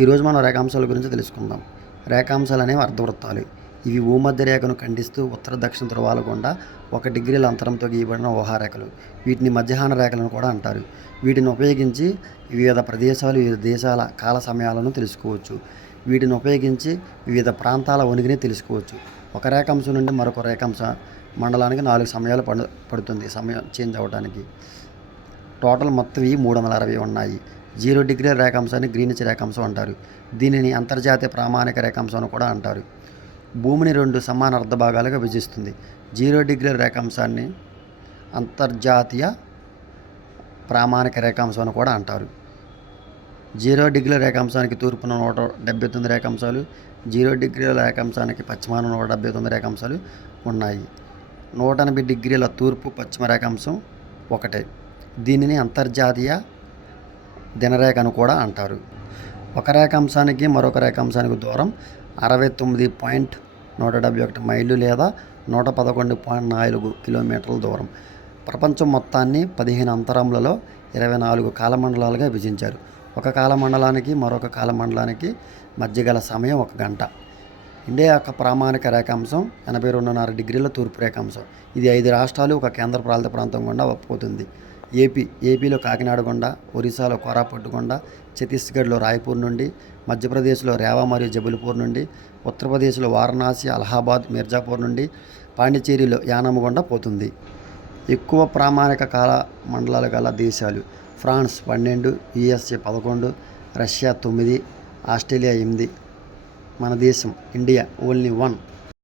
ఈరోజు మనం రేఖాంశాల గురించి తెలుసుకుందాం. రేఖాంశాలు అనేవి అర్ధవృత్తాలు. ఇవి భూమధ్య రేఖను ఖండిస్తూ ఉత్తర దక్షిణ ధ్రువాల గుండా 1 డిగ్రీల అంతరంతో గీయబడిన ఊహారేఖలు. వీటిని మధ్యాహ్న రేఖలను కూడా అంటారు. వీటిని ఉపయోగించి వివిధ ప్రదేశాలు, వివిధ దేశాల కాల సమయాలను తెలుసుకోవచ్చు. వీటిని ఉపయోగించి వివిధ ప్రాంతాల ఉనికిని తెలుసుకోవచ్చు. ఒక రేఖాంశం నుండి మరొక రేఖాంశ మండలానికి 4 సమయాలు పడుతుంది సమయం చేంజ్ అవ్వడానికి. టోటల్ మొత్తం 360 ఉన్నాయి. 0 డిగ్రీల రేఖాంశాన్ని గ్రీనిచ్ రేఖాంశం అంటారు. దీనిని అంతర్జాతీయ ప్రామాణిక రేఖాంశం అని కూడా అంటారు. భూమిని 2 సమాన అర్ధ భాగాలుగా విభజిస్తుంది. 0 డిగ్రీల రేఖాంశాన్ని అంతర్జాతీయ ప్రామాణిక రేఖాంశం అని కూడా అంటారు. 0 డిగ్రీల రేఖాంశానికి తూర్పున 179 రేఖాంశాలు, 0 డిగ్రీల రేఖాంశానికి పశ్చిమాన 179 రేఖాంశాలు ఉన్నాయి. 180 డిగ్రీల తూర్పు పశ్చిమ రేఖాంశం ఒకటే. దీనిని అంతర్జాతీయ దినరేఖ అని కూడా అంటారు. ఒక రేఖాంశానికి మరొక రేఖాంశానికి దూరం 69.171 మైళ్ళు లేదా 111.4 కిలోమీటర్ల దూరం. ప్రపంచం మొత్తాన్ని 15 అంతరములలో 24 కాలమండలాలుగా విభజించారు. ఒక కాలమండలానికి మరొక కాలమండలానికి మధ్య గల సమయం 1 గంట. ఇండియా యొక్క ప్రామాణిక రేఖాంశం 82.5 డిగ్రీల తూర్పు రేఖాంశం. ఇది 5 రాష్ట్రాలు, ఒక కేంద్రపాలిత ప్రాంతం గుండా పోతుంది. ఏపీలో కాకినాడ గుండా, ఒరిస్సాలో కోరాపుట్ గుండా, ఛత్తీస్గఢ్లో రాయ్పూర్ నుండి, మధ్యప్రదేశ్లో రేవా మరియు జబల్పూర్ నుండి, ఉత్తరప్రదేశ్లో వారణాసి, అలహాబాద్, మిర్జాపూర్ నుండి, పాండిచేరిలో యానాం గుండా పోతుంది. ఎక్కువ ప్రామాణిక కాల మండలాలు గల దేశాలు: ఫ్రాన్స్ 12, USA 11, రష్యా 9, ఆస్ట్రేలియా 8. మన దేశం ఇండియా ఓన్లీ 1.